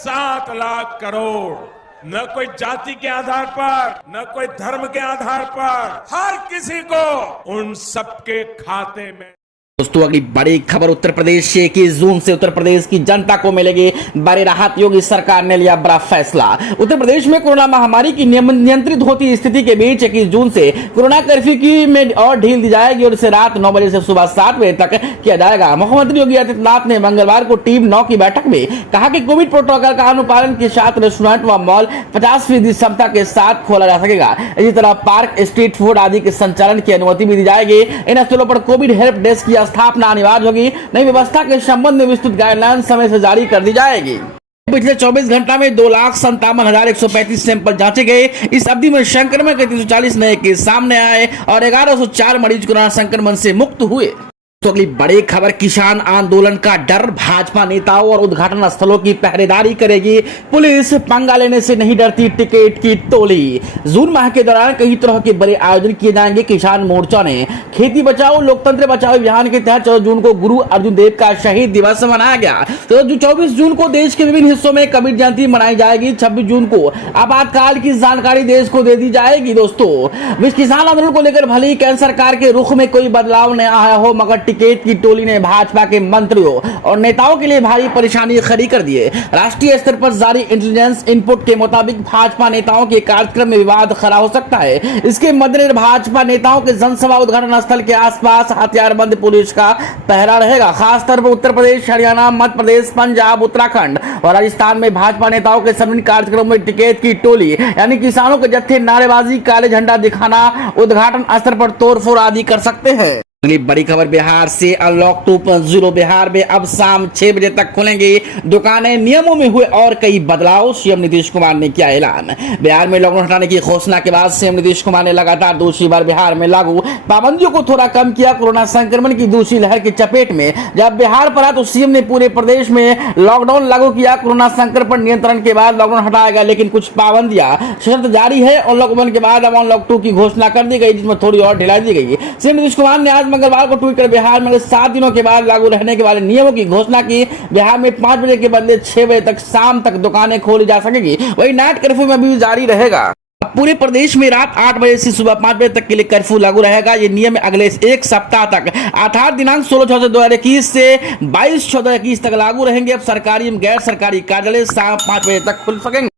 7,00,000 करोड़, न कोई जाति के आधार पर, न कोई धर्म के आधार पर, हर किसी को उन सबके खाते में। दोस्तों अगली बड़ी खबर उत्तर प्रदेश से 21 जून से उत्तर प्रदेश की जनता को मिलेगी बड़ी राहत। योगी सरकार ने लिया बड़ा फैसला। उत्तर प्रदेश में कोरोना महामारी की नियंत्रित होती स्थिति के बीच 21 जून से कोरोना कर्फ्यू की में और ढील दी जाएगी और इसे रात 9 बजे से सुबह 7 बजे तक किया जाएगा। मुख्यमंत्री योगी आदित्यनाथ ने मंगलवार को टीम 9 की बैठक में कहा कि कोविड प्रोटोकॉल का अनुपालन के साथ रेस्टोरेंट व मॉल 50% क्षमता के साथ खोला जा सकेगा। इसी तरह पार्क, स्ट्रीट फूड आदि के संचालन की अनुमति भी दी जाएगी। इन स्थलों पर कोविड हेल्प डेस्क की स्थापना अनिवार्य होगी। नई व्यवस्था के संबंध में विस्तृत गाइडलाइन समय से जारी कर दी जाएगी। पिछले 24 घंटा में 2,57,135 सैंपल जांचे गए। इस अवधि में संक्रमण के 340 नए केस सामने आए और 1104 मरीज कोरोना संक्रमण से मुक्त हुए। तो अगली बड़ी खबर, किसान आंदोलन का डर, भाजपा नेताओं और उद्घाटन स्थलों की पहरेदारी करेगी पुलिस, पंगा लेने से नहीं डरती टिकट की टोली। जून माह के दौरान कई तरह के बड़े आयोजन किए जाएंगे। किसान मोर्चा ने खेती बचाओ लोकतंत्र बचाओ अभियान के तहत 14 जून को गुरु अर्जुन देव का शहीद दिवस मनाया गया। तो 24 जून को देश के विभिन्न हिस्सों में कबीर जयंती मनाई जाएगी। 26 जून को आपातकाल की जानकारी देश को दे दी जाएगी। दोस्तों किसान आंदोलन को लेकर भले ही केंद्र सरकार के रुख में कोई बदलाव नहीं आया हो, मगर टिकट की टोली ने भाजपा के मंत्रियों और नेताओं के लिए भारी परेशानी खड़ी कर दी है। राष्ट्रीय स्तर पर जारी इंटेलिजेंस इनपुट के मुताबिक भाजपा नेताओं के कार्यक्रम में विवाद खड़ा हो सकता है। इसके मद्देनजर भाजपा नेताओं के जनसभा उद्घाटन स्थल के आसपास हथियारबंद पुलिस का पहरा रहेगा। खासतौर पर उत्तर प्रदेश, हरियाणा, मध्य प्रदेश, पंजाब, उत्तराखंड और राजस्थान में भाजपा नेताओं के सभी कार्यक्रमों में टिकट की टोली यानी किसानों के जत्थे नारेबाजी, काले झंडा दिखाना, उद्घाटन स्थल पर तोड़फोड़ आदि कर सकते हैं। अगली बड़ी खबर बिहार से, अनलॉक 2.0 बिहार में अब शाम 6 बजे तक खुलेंगी दुकानें। नियमों में हुए और कई बदलाव, सीएम नीतीश कुमार ने किया ऐलान। बिहार में लॉकडाउन हटाने की घोषणा के बाद सीएम नीतीश कुमार ने लगातार दूसरी बार बिहार में लागू पाबंदियों को थोड़ा कम किया। कोरोना संक्रमण की दूसरी लहर की चपेट में जब बिहार पड़ा तो सीएम ने पूरे प्रदेश में लॉकडाउन लागू किया। कोरोना संक्रमण नियंत्रण के बाद लॉकडाउन हटाया गया, लेकिन कुछ पाबंदियां सशर्त जारी है और लॉकडाउन के बाद अब अनलॉक 2 की घोषणा कर दी गई, जिसमें थोड़ी और ढिलाई दी गई। सीएम नीतीश कुमार ने आज मंगलवार को ट्वीट कर बिहार में 7 दिनों के बाद लागू रहने के वाले नियमों की घोषणा की। बिहार में 5 बजे के बदले 6 बजे तक शाम तक दुकानें खोली जा सकेगी। वही नाइट कर्फ्यू में भी जारी रहेगा। पूरे प्रदेश में रात 8 बजे से सुबह 5 बजे तक के लिए कर्फ्यू लागू रहेगा। ये नियम अगले एक सप्ताह तक अर्थात दिनांक 16/6/2021 से 22/6/2021 तक लागू रहेंगे। अब सरकारी एवं गैर सरकारी कार्यालय शाम 5 बजे तक खुल सकेंगे।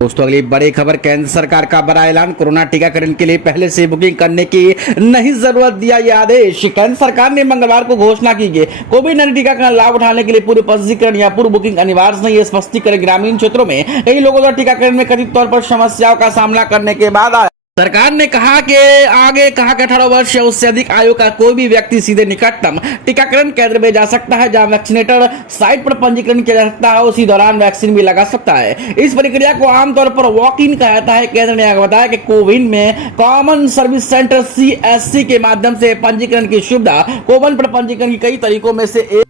दोस्तों अगली बड़ी खबर, केंद्र सरकार का बड़ा ऐलान, कोरोना टीकाकरण के लिए पहले से बुकिंग करने की नहीं जरूरत, दिया यह आदेश। केंद्र सरकार ने मंगलवार को घोषणा की कि कोविड-19 टीकाकरण लाभ उठाने के लिए पूर्व पंजीकरण या पूर्व बुकिंग अनिवार्य नहीं है। स्पष्टीकरण ग्रामीण क्षेत्रों में कई लोगों द्वारा टीकाकरण में कथित तौर पर समस्याओं का सामना करने के बाद आया। सरकार ने कहा कि 18 वर्ष या उससे अधिक आयु का कोई भी व्यक्ति सीधे निकटतम टीकाकरण केंद्र में जा सकता है, जहां वैक्सीनेटर साइट पर पंजीकरण किया जा सकता है। उसी दौरान वैक्सीन भी लगा सकता है। इस प्रक्रिया को आमतौर पर वॉक इन कहा जाता है। केंद्र ने बताया कि कोविन में कॉमन सर्विस सेंटर CSC के माध्यम से पंजीकरण की सुविधा कोविन पर पंजीकरण की कई तरीकों में से एक।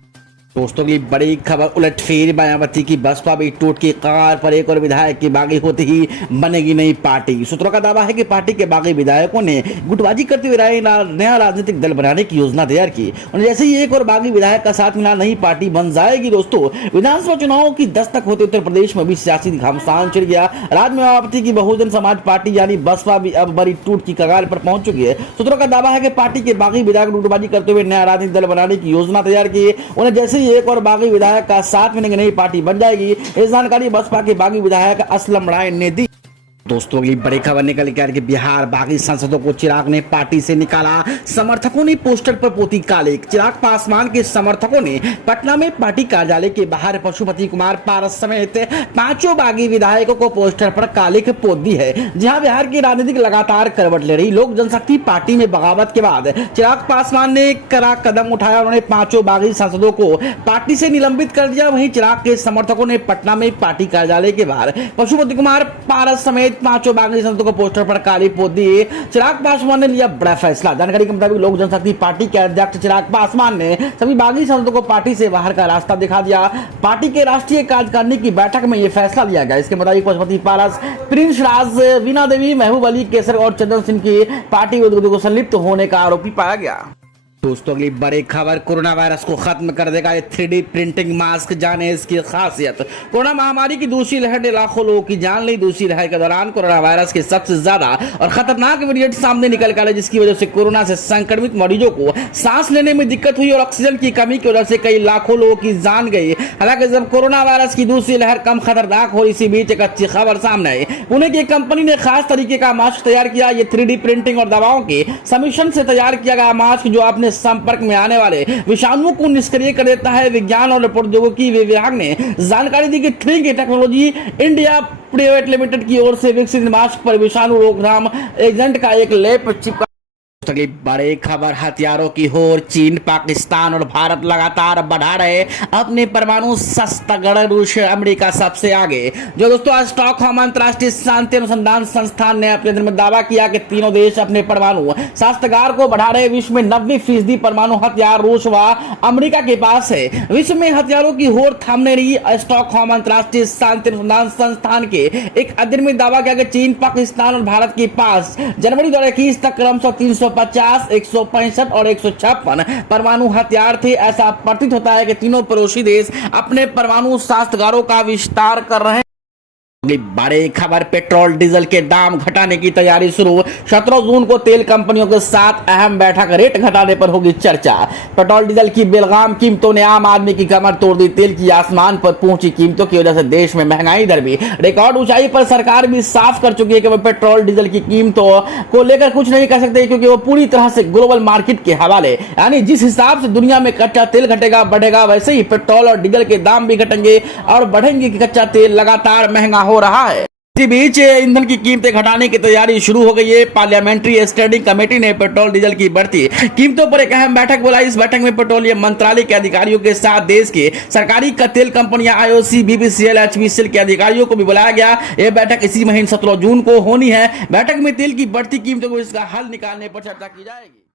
दोस्तों की बड़ी खबर, उलटफेर, मायावती की बसपा भी टूट की कार पर एक और विधायक की बागी होते ही बनेगी नई पार्टी। सूत्रों का दावा है कि पार्टी के बागी विधायकों ने गुटबाजी करते हुए नया राजनीतिक दल बनाने की योजना तैयार की और जैसे ही एक और बागी विधायक का साथ मिला नई पार्टी बन जाएगी। दोस्तों विधानसभा चुनाव की दस्तक होते उत्तर प्रदेश में भी सियासी घमासान छिड़ गया। राज्य में मायावती की बहुजन समाज पार्टी यानी बसपा भी अब बड़ी टूट की कगार पर पहुंच चुकी है। सूत्रों का दावा है कि पार्टी के बागी विधायक गुटबाजी करते हुए नया राजनीतिक दल बनाने की योजना तैयार की। उन्हें जैसे एक और बागी विधायक का साथ मिलेंगे नई पार्टी बन जाएगी। इस जानकारी बसपा के बागी विधायक असलम राय ने दी। दोस्तों अगली बड़ी खबर निकल के आ रही है, बिहार बागी सांसदों को चिराग ने पार्टी से निकाला। समर्थकों ने पोस्टर पर पोती कालिक। चिराग पासवान के समर्थकों ने पटना में पार्टी कार्यालय के बाहर पशुपति कुमार पारस समेत 5 बागी विधायकों को पोस्टर पर कालिक पोत दी है। जहां बिहार की राजनीतिक लगातार करवट ले रही लोक जनशक्ति पार्टी में बगावत के बाद चिराग पासवान ने कड़ा कदम उठाया। उन्होंने 5 बागी सांसदों को पार्टी से निलंबित कर दिया। वहीं चिराग के समर्थकों ने पटना में पार्टी कार्यालय के बाहर पशुपति कुमार पारस समेत 5 बागी सांसदों को पोस्टर पर काली पोत दी। चिराग पासवान ने लिया बड़ा फैसला। जानकारी के मुताबिक लोक जनशक्ति पार्टी के अध्यक्ष चिराग पासवान ने सभी बागी सांसदों को पार्टी से बाहर का रास्ता दिखा दिया। पार्टी के राष्ट्रीय कार्यकारिणी की बैठक में यह फैसला लिया गया। इसके मुताबिक पशुपति पारस, प्रिंस राज, वीणा देवी, महबूब अली केसर और चंदन सिंह की पार्टी को संलिप्त होने का आरोपी पाया गया। दोस्तों अगली बड़ी खबर, कोरोना वायरस को खत्म कर देगा ये 3D प्रिंटिंग मास्क। जाने इसकी खासियत। कोरोना महामारी की दूसरी लहर ने लाखों लोगों की जान ली। दूसरी लहर के दौरान कोरोना वायरस के सबसे ज्यादा और खतरनाक वेरिएंट सामने निकल कर आए, जिसकी वजह से कोरोना से संक्रमित मरीजों को सांस लेने में दिक्कत हुई और ऑक्सीजन की कमी की वजह से कई लाखों लोगों की जान गई। हालांकि जब कोरोना वायरस की दूसरी लहर कम खतरनाक हो, इसी बीच एक अच्छी खबर सामने आई। पुणे की एक कंपनी ने खास तरीके का मास्क तैयार किया। ये 3D प्रिंटिंग और दवाओं के सम्मिश्रण से तैयार किया गया मास्क, जो अपने संपर्क में आने वाले विषाणुओं को निष्क्रिय कर देता है। विज्ञान और प्रौद्योगिकी विभाग ने जानकारी दी कि think technology India private limited की ओर से विकसित मास्क पर विषाणु रोकथाम एजेंट का एक लेप चिपका। अगली बड़ी खबर, हथियारों की होड़। चीन, पाकिस्तान और भारत लगातार बढ़ा रहे अपने परमाणु शस्त्रागार। रूस, अमेरिका सबसे आगे। जो दोस्तों स्टॉकहोम अंतर्राष्ट्रीय शांति अनुसंधान संस्थान ने अपने दिन में दावा किया कि तीनों देश अपने परमाणु शस्त्रागार को बढ़ा रहे। विश्व में 90% परमाणु हथियार रूस व अमेरिका के पास है। विश्व में हथियारों की होड़ थमने रही। स्टॉकहोम अंतर्राष्ट्रीय शांति अनुसंधान संस्थान के एक अध्ययन में दावा किया कि चीन, पाकिस्तान और भारत के पास जनवरी 2021 तक क्रमशः 350, 165 और 156 परमाणु हथियार थे। ऐसा प्रतीत होता है कि तीनों पड़ोसी देश अपने परमाणु शस्त्रागारों का विस्तार कर रहे हैं। बड़ी खबर, पेट्रोल डीजल के दाम घटाने की तैयारी शुरू। 17 जून को तेल कंपनियों के साथ अहम बैठक, रेट घटाने पर होगी चर्चा। पेट्रोल डीजल की बेलगाम कीमतों ने आम आदमी की कमर तोड़ दी। तेल की आसमान पर पहुंची कीमतों की वजह से देश में महंगाई दर भी रिकॉर्ड ऊंचाई पर। सरकार भी साफ कर चुकी है कि वो पेट्रोल डीजल की कीमतों को लेकर कुछ नहीं कर सकते, क्योंकि वो पूरी तरह से ग्लोबल मार्केट के हवाले। यानी जिस हिसाब से दुनिया में कच्चा तेल घटेगा बढ़ेगा, वैसे ही पेट्रोल और डीजल के दाम भी घटेंगे और बढ़ेंगे कि कच्चा तेल लगातार महंगा हो रहा है। इसी बीच ईंधन की कीमतें घटाने की तैयारी शुरू हो गई है। पार्लियामेंट्री स्टैंडिंग कमेटी ने पेट्रोल डीजल की बढ़ती कीमतों पर एक अहम बैठक बुलाई। इस बैठक में पेट्रोलियम मंत्रालय के अधिकारियों के साथ देश के सरकारी तेल कंपनियां, IOC, BPCL, HPCL के अधिकारियों को भी बुलाया गया। यह बैठक इसी महीने 17 जून को होनी है। बैठक में तेल की बढ़ती कीमतों को इसका हल निकालने पर चर्चा की जाएगी।